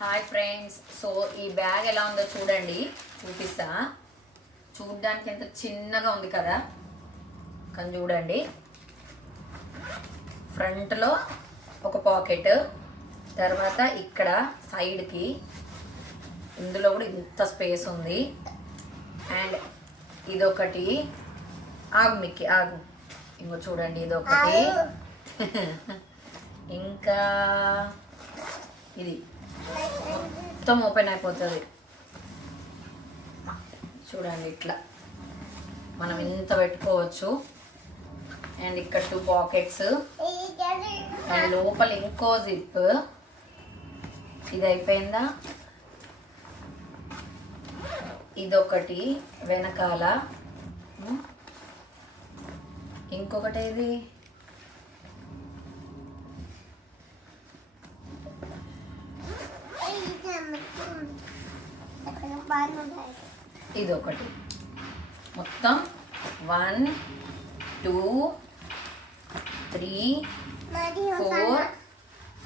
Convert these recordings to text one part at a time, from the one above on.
Hi friends. So ఈ bag ఎలా ఉందో చూపిస్తా. చూడడానికి ఎంత చిన్నగా ఉంది కదా, కానీ చూడండి. ఫ్రంట్లో ఒక పాకెట్, తర్వాత ఇక్కడ సైడ్కి ఇందులో కూడా ఇంత స్పేస్ ఉంది. అండ్ ఇదొకటి, ఆగు ఇంకో చూడండి, ఇదొకటి. ఇంకా ఇది మొత్తం ఓపెన్ అయిపోతుంది చూడండి. ఇట్లా మనం ఇంత పెట్టుకోవచ్చు. అండ్ ఇక్కడ 2 పాకెట్స్, అండ్ లోపల ఇంకో జిప్. ఇది అయిపోయిందా? ఇదొకటి వెనకాల, ఇంకొకటి ఇది ఇదొకటి. మొత్తం 1 2 3 4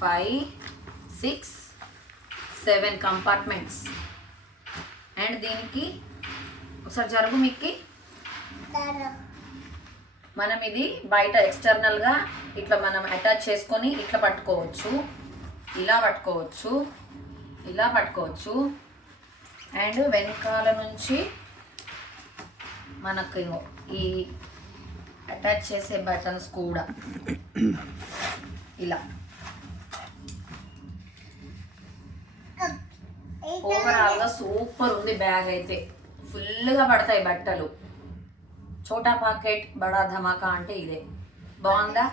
5 6 7 కంపార్ట్మెంట్స్. అండ్ దీనికి ఒకసారి జరుగు మిక్కి. మనం ఇది బయట ఎక్స్టర్నల్గా ఇట్లా మనం అటాచ్ చేసుకొని ఇట్లా పట్టుకోవచ్చు, ఇలా పట్టుకోవచ్చు, ఇలా పట్టుకోవచ్చు. అండ్ వెనకాల నుంచి మనకు ఈ అటాచ్ చేసే బటన్స్ కూడా ఇలా. ఓవరాల్గా సూపర్ ఉంది బ్యాగ్ అయితే. ఫుల్గా పడతాయి బట్టలు. చోటా పాకెట్ బడా ధమాకా అంటే ఇదే. బాగుందా?